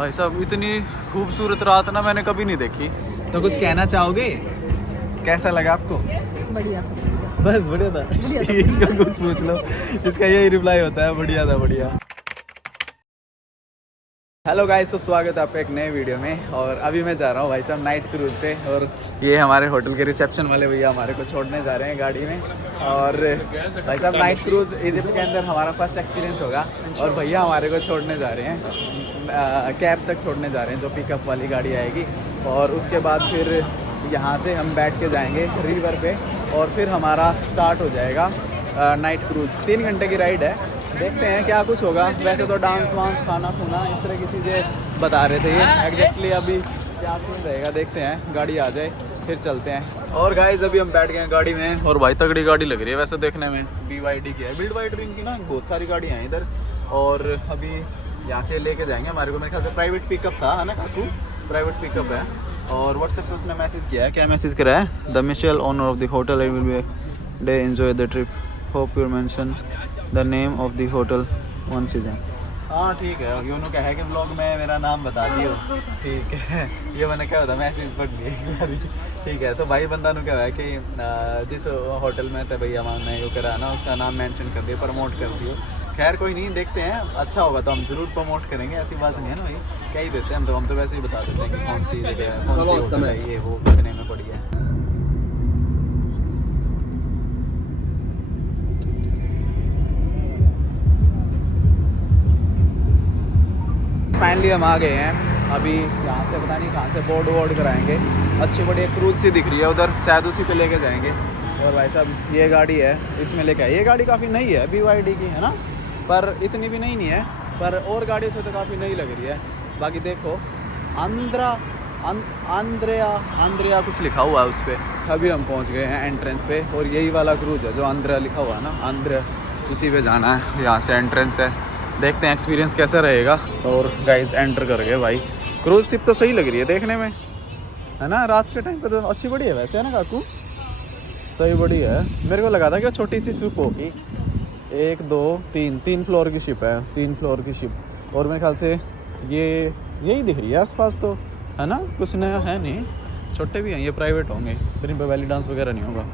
भाई साहब इतनी खूबसूरत रात ना मैंने कभी नहीं देखी। तो कुछ कहना चाहोगे, कैसा लगा आपको? बढ़िया था, बस बढ़िया था। बढ़िया था। इसका कुछ पूछ लो, इसका यही रिप्लाई होता है, बढ़िया था बढ़िया। हेलो गाइस, तो स्वागत है आपका एक नए वीडियो में। और अभी मैं जा रहा हूँ भाई साहब नाइट क्रूज पे, और ये हमारे होटल के रिसेप्शन वाले भैया हमारे को छोड़ने जा रहे हैं गाड़ी में। और भाई साहब नाइट क्रूज इजिप्ट के अंदर हमारा फर्स्ट एक्सपीरियंस होगा, और भैया हमारे को छोड़ने जा रहे हैं, कैब तक छोड़ने जा रहे हैं, जो पिकअप वाली गाड़ी आएगी। और उसके बाद फिर यहाँ से हम बैठ के जाएंगे रिवर पे, और फिर हमारा स्टार्ट हो जाएगा नाइट क्रूज। 3 घंटे की राइड है, देखते हैं क्या कुछ होगा। वैसे तो डांस वांस खाना खुना इस तरह की चीज़ें बता रहे थे, ये एग्जैक्टली अभी क्या सीन रहेगा देखते हैं। गाड़ी आ जाए फिर चलते हैं। और गाइस अभी हम बैठ गए हैं गाड़ी में, और भाई तगड़ी गाड़ी लग रही है वैसे देखने में। BYD की है, बिल्ड वाई ड्रीम की ना, बहुत सारी गाड़ियाँ हैं इधर। और अभी यहाँ से लेके जाएंगे, हमारे को मेरे ख्याल से प्राइवेट पिकअप था, है ना काकू? प्राइवेट पिकअप है। और व्हाट्सएप पे उसने मैसेज किया है, क्या मैसेज करा है? The Michelle owner of the hotel, I will be day enjoy the trip, hope you mention the name of the hotel one season. हाँ ठीक है, यूनू क्या है कि ब्लॉग में मेरा नाम बता दियो। ठीक है, ये मैंने क्या होता मैसेज पढ़ लिया। ठीक है, तो भाई बंदा नु क्या है कि जिस होटल में थे भैया ने यो करा ना, उसका नाम मेंशन कर दिया, प्रमोट कर दियो। खैर कोई नहीं, देखते हैं, अच्छा होगा तो हम ज़रूर प्रमोट करेंगे, ऐसी बात नहीं है ना भाई, क्या ही देते हैं हम तो वैसे ही बता देते हैं कि कौन सी जगह है, कौन सी होटल है, ये वो कितने में पड़ी है। फाइनली हम आ गए हैं। अभी यहाँ से पता नहीं कहाँ से बोर्ड वोर्ड कराएंगे। अच्छी बड़ी एक क्रूज सी दिख रही है उधर, शायद उसी पे लेके जाएंगे। और भाई साहब ये गाड़ी है, इसमें लेके आए। ये गाड़ी काफ़ी नई है, BYD की है ना, पर इतनी भी नई नहीं है, पर और गाड़ी से तो काफ़ी नई लग रही है। बाकी देखो आंद्रिया कुछ लिखा हुआ है उस पर। अभी हम पहुँच गए हैं एंट्रेंस पे, और यही वाला क्रूज है जो आंद्रिया लिखा हुआ है ना, आंद्रिया, उसी पे जाना है। यहाँ से एंट्रेंस है, देखते हैं एक्सपीरियंस कैसा रहेगा। और गाइस एंटर कर गए भाई। क्रूज शिप तो सही लग रही है देखने में, है ना? रात के टाइम पे तो अच्छी बड़ी है वैसे, है ना काकू? सही बड़ी है। मेरे को लगा था कि छोटी सी शिप होगी। 1 2 3 फ्लोर की शिप है, 3 फ्लोर की शिप। और मेरे ख्याल से ये यही दिख रही है आसपास तो, है ना? कुछ नया है नहीं, छोटे भी हैं, ये प्राइवेट होंगे, फिर इन पर वैली डांस वगैरह नहीं होगा।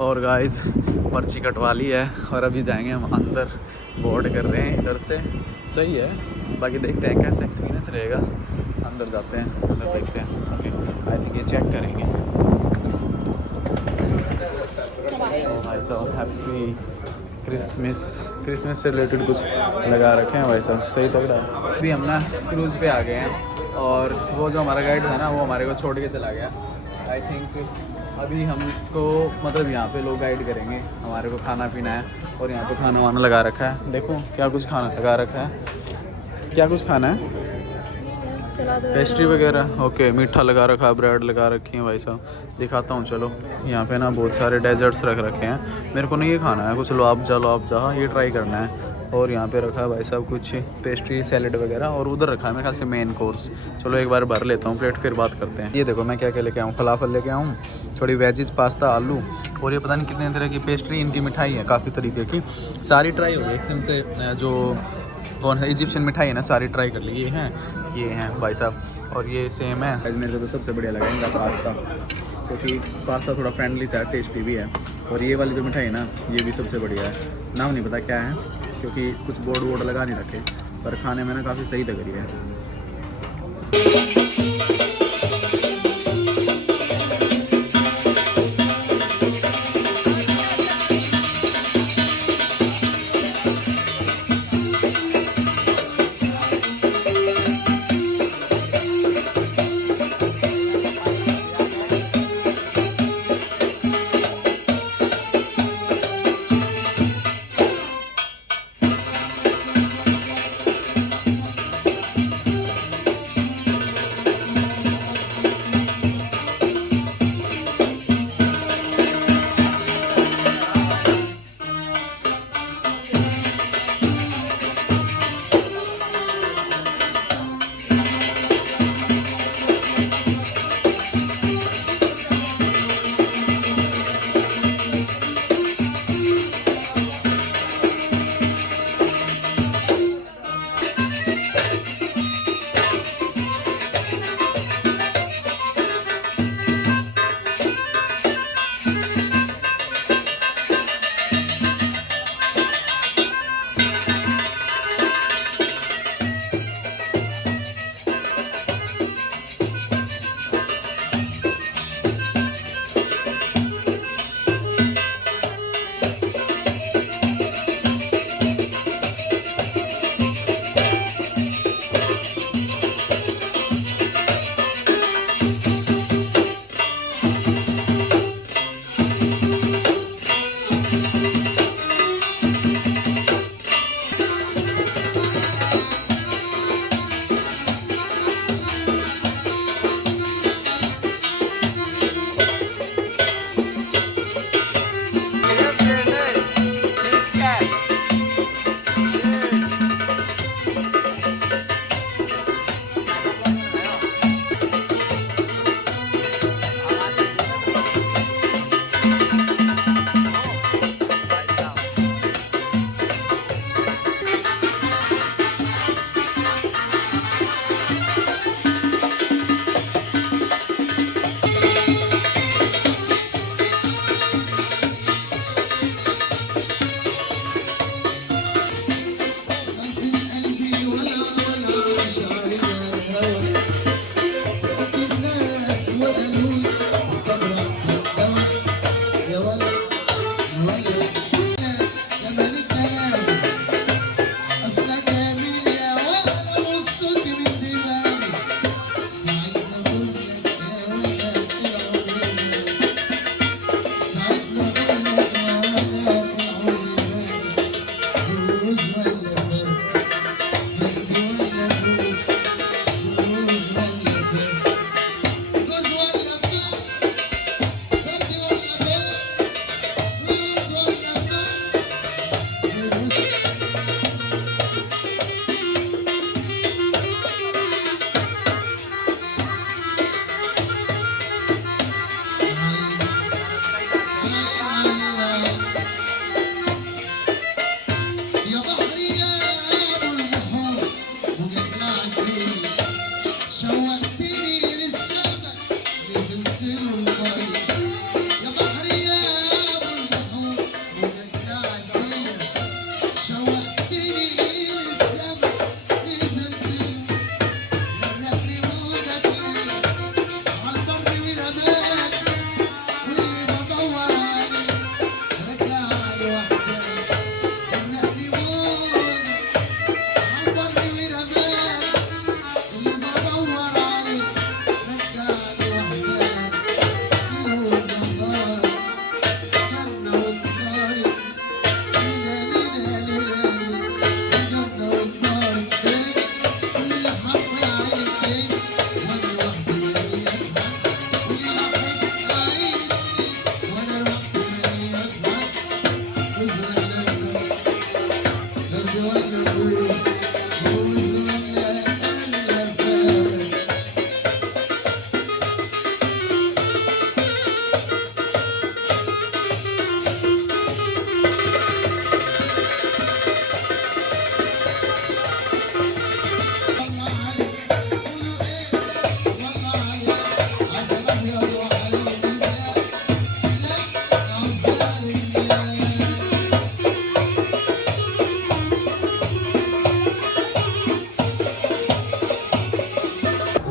और गाइस पर्ची कटवा ली है, और अभी जाएंगे हम अंदर, बोर्ड कर रहे हैं इधर से। सही है, बाकी देखते हैं कैसा एक्सपीरियंस रहेगा। अंदर जाते हैं, अंदर देखते हैं। ओके, आई थिंक ये चेक करेंगे। भाई साहब हैप्पी क्रिसमस से रिलेटेड कुछ लगा रखे हैं भाई साहब, सही तगड़ा है। अभी हम ना क्रूज़ पे आ गए हैं, और वो जो हमारा गाइड था ना, वो हमारे को छोड़ के चला गया। आई थिंक अभी हमको मतलब यहाँ पे लोग गाइड करेंगे, हमारे को खाना पीना है, और यहाँ पे खाना वाना लगा रखा है। देखो क्या कुछ खाना लगा रखा है, क्या कुछ खाना है, पेस्ट्री वगैरह। ओके, मीठा लगा रखा है, ब्रेड लगा रखी है भाई साहब, दिखाता हूँ चलो। यहाँ पे ना बहुत सारे डेजर्ट्स रख रखे हैं, मेरे को नहीं ये खाना है, कुछ लुआबजा ये ट्राई करना है। और यहाँ पे रखा है भाई साहब कुछ पेस्ट्री सैलेड वगैरह, और उधर रखा है मेरे ख्याल से मेन कोर्स। चलो एक बार भर लेता हूँ प्लेट, फिर बात करते हैं। ये देखो मैं क्या क्या लेके आऊँ, फलाफल लेके आऊँ, थोड़ी वेजिज, पास्ता, आलू, और ये पता नहीं कितने तरह की पेस्ट्री, इनकी मिठाई है काफ़ी तरीके की, सारी ट्राई हो गई एकदम से। जो कौन है इजिप्शियन मिठाई है ना, सारी ट्राई कर ली। ये हैं भाई साहब, और ये सेम है। मेरे को तो सबसे बढ़िया लगा इनका पास्ता, क्योंकि पास्ता थोड़ा फ्रेंडली सा है, टेस्टी भी है। और ये वाली जो मिठाई है ना, ये भी सबसे बढ़िया है। नाम नहीं पता क्या है, क्योंकि कुछ बोर्ड वोर्ड लगा नहीं रखे, पर खाने में ना काफ़ी सही लग रही है।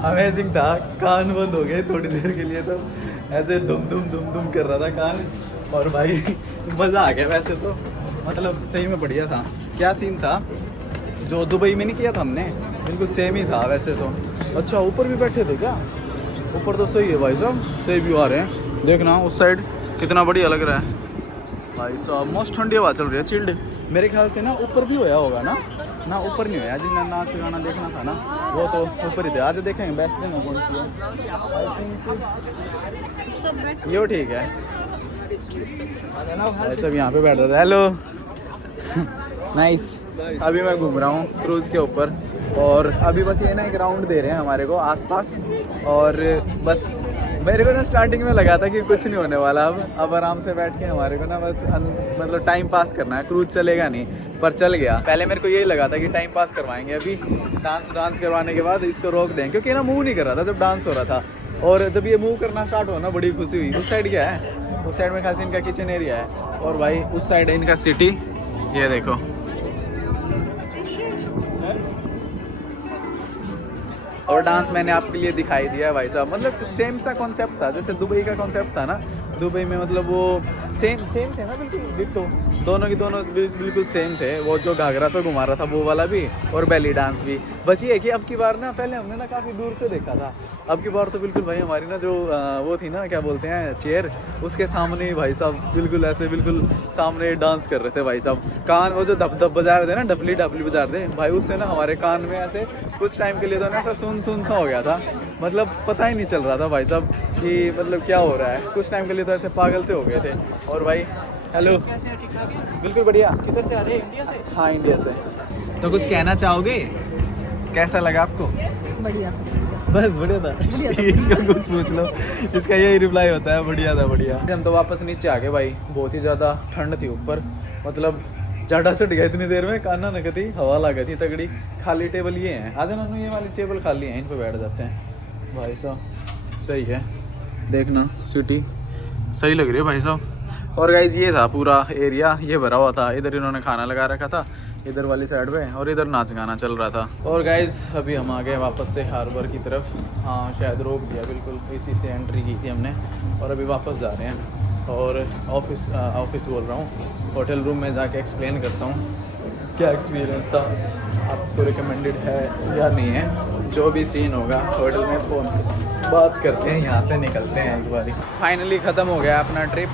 अमेजिंग था, कान बंद हो गए थोड़ी देर के लिए, तो ऐसे दुम दुम कर रहा था कान। और भाई मज़ा आ गया वैसे तो, मतलब सही में बढ़िया था। क्या सीन था जो दुबई में नहीं किया था हमने, बिल्कुल सेम ही था वैसे तो। अच्छा ऊपर भी बैठे थे क्या? ऊपर तो सही है भाई साहब, सही व्यू आ रहे हैं, देखना उस साइड कितना बढ़िया लग रहा है भाई साहब। मस्त ठंडी हवा चल रही है, चिल्ड। मेरे ख्याल से ना ऊपर भी होया होगा ना, ना ऊपर नहीं होया, जिन्हें नाच गाना देखना था ना वो तो ऊपर ही थे। आज देखेंगे बेस्ट जगह कौन सी है, आई थिंक यो ठीक है भाई साहब, यहाँ पे बैठ रहा था। Hello nice. अभी मैं घूम रहा हूँ क्रूज़ के ऊपर, और अभी बस ये ना एक राउंड दे रहे हैं हमारे को आसपास, और बस मेरे को ना स्टार्टिंग में लगा था कि कुछ नहीं होने वाला। अब आराम से बैठ के हमारे को ना बस मतलब टाइम पास करना है, क्रूज चलेगा नहीं, पर चल गया। पहले मेरे को यही लगा था कि टाइम पास करवाएंगे, अभी डांस करवाने के बाद इसको रोक दें, क्योंकि ना मूव नहीं कर रहा था जब डांस हो रहा था। और जब ये मूव करना स्टार्ट हुआ ना बड़ी खुशी हुई। उस साइड क्या है, उस साइड में खास इनका किचन एरिया है, और भाई उस साइड है इनका सिटी, ये देखो। और डांस मैंने आपके लिए दिखाई दिया भाई साहब, मतलब सेम सा कॉन्सेप्ट था जैसे दुबई का कॉन्सेप्ट था ना। दुबई में मतलब वो सेम थे ना, बिल्कुल डिट्टो, दोनों की दोनों बिल्कुल सेम थे। वो जो घाघरा सा घुमा रहा था वो वाला भी, और बेली डांस भी। बस ये है कि अब की बार ना, पहले हमने ना काफ़ी दूर से देखा था, अब की बार तो बिल्कुल भाई हमारी ना जो वो थी ना, क्या बोलते हैं, चेयर, उसके सामने ही भाई साहब बिल्कुल ऐसे बिल्कुल सामने डांस कर रहे थे भाई साहब। कान वो जो धप बजा रहे थे ना, डपली बजा रहे थे भाई, उससे ना हमारे कान में ऐसे कुछ टाइम के लिए तो ना ऐसा सुन सा हो गया था, मतलब पता ही नहीं चल रहा था भाई साहब कि मतलब क्या हो रहा है। कुछ टाइम के लिए तो ऐसे पागल से हो गए थे। और भाई हेलो, बिल्कुल बढ़िया। किधर से आ रहे हैं? इंडिया से? हाँ इंडिया से। तो कुछ कहना चाहोगे, कैसा लगा आपको? बढ़िया था। बस बढ़िया था, इसका कुछ पूछ लो, इसका यही रिप्लाई होता है, बढ़िया था बढ़िया। हम तो वापस नीचे आ गए भाई, बहुत ही ज़्यादा ठंड थी ऊपर, मतलब जाडा चढ़ गया इतनी देर में, काना नकती हवा लगा थी तगड़ी। खाली टेबल ये हैं, आज ना ये वाली टेबल खाली है, इन पे बैठ जाते हैं भाई साहब। सही है, देखना सिटी सही लग रही है भाई साहब। और गाइज ये था पूरा एरिया, ये भरा हुआ था, इधर इन्होंने खाना लगा रखा था इधर वाली साइड पे, और इधर नाच गाना चल रहा था। और गाइज अभी हम आ गए वापस से हार्बर की तरफ। हाँ शायद रोक दिया, बिल्कुल इसी से एंट्री की थी हमने, और अभी वापस जा रहे हैं। और ऑफिस बोल रहा हूँ, होटल रूम में जाके एक्सप्लेन करता हूँ क्या एक्सपीरियंस था, आपको रिकमेंडेड है या नहीं है। जो भी सीन होगा होटल में फ़ोन से बात करते हैं, यहाँ से निकलते हैं एक बारी। फाइनली ख़त्म हो गया अपना ट्रिप।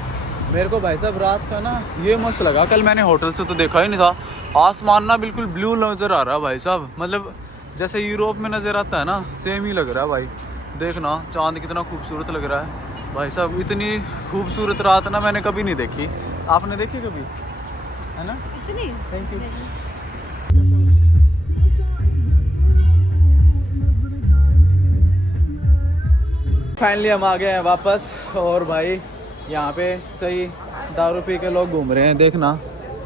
मेरे को भाई साहब रात का ना ये मस्त लगा, कल मैंने होटल से तो देखा ही नहीं था, आसमान ना बिल्कुल ब्लू नज़र आ रहा भाई साहब, मतलब जैसे यूरोप में नज़र आता है ना, सेम ही लग रहा है भाई। देखना चाँद कितना खूबसूरत लग रहा है भाई साहब, इतनी खूबसूरत रात ना मैंने कभी नहीं देखी। आपने देखी कभी, है ना? इतनी? Thank you. फाइनली हम आ गए हैं वापस, और भाई यहाँ पे सही दारू पी के लोग घूम रहे हैं, देखना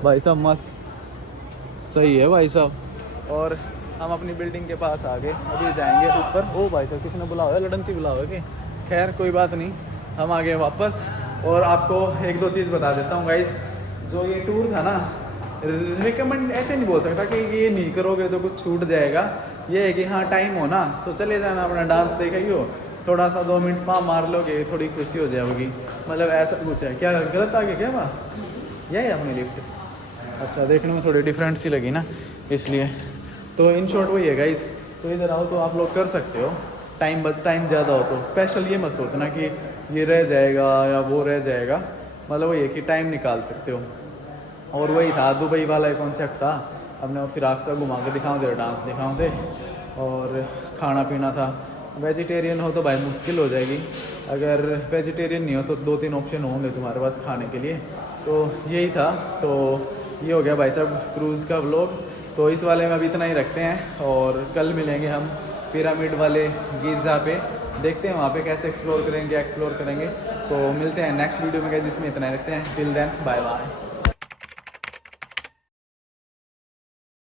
भाई साहब मस्त सही है भाई साहब। और हम अपनी बिल्डिंग के पास आ गए, अभी जाएंगे ऊपर। ओ भाई साहब किसी ने बुलाया है, लड़नती बुलाओ कि, खैर कोई बात नहीं, हम आ गए वापस। और आपको एक दो चीज़ बता देता हूँ गाइस, जो ये टूर था ना, रिकमेंड ऐसे नहीं बोल सकता कि ये नहीं करोगे तो कुछ छूट जाएगा। ये है कि हाँ टाइम हो ना तो चले जाना, अपना डांस देखेगी हो, थोड़ा सा 2 मिनट वहाँ मार लोगे, थोड़ी खुशी हो जाएगी, मतलब ऐसा कुछ है। क्या गलत आ गया क्या वहाँ? यही है अपनी लिफ्ट, अच्छा देखने में थोड़ी डिफरेंट सी लगी ना, इसलिए। तो इन शॉर्ट वही है गाइस, तो इधर आओ तो आप लोग कर सकते हो, टाइम ज़्यादा हो तो। स्पेशल ये मत सोचना कि ये रह जाएगा या वो रह जाएगा, मतलब वही है कि टाइम निकाल सकते हो। और वही था दुबई वाला कॉन्सेप्ट था, हमने वो फिराक सा घुमा के दिखाऊँ थे, डांस दिखाऊँ थे, और खाना पीना था। वेजिटेरियन हो तो भाई मुश्किल हो जाएगी, अगर वेजिटेरियन नहीं हो तो 2-3 ऑप्शन होंगे तुम्हारे पास खाने के लिए। तो यही था, तो ये हो गया भाई साहब क्रूज़ का व्लॉग। तो इस वाले में अभी इतना ही रखते हैं और कल मिलेंगे हम पिरामिड वाले गिज़ा पे। देखते हैं वहाँ पे कैसे एक्सप्लोर करेंगे तो मिलते हैं नेक्स्ट वीडियो में, जिसमें इतना ही रखते हैं। Till then bye bye.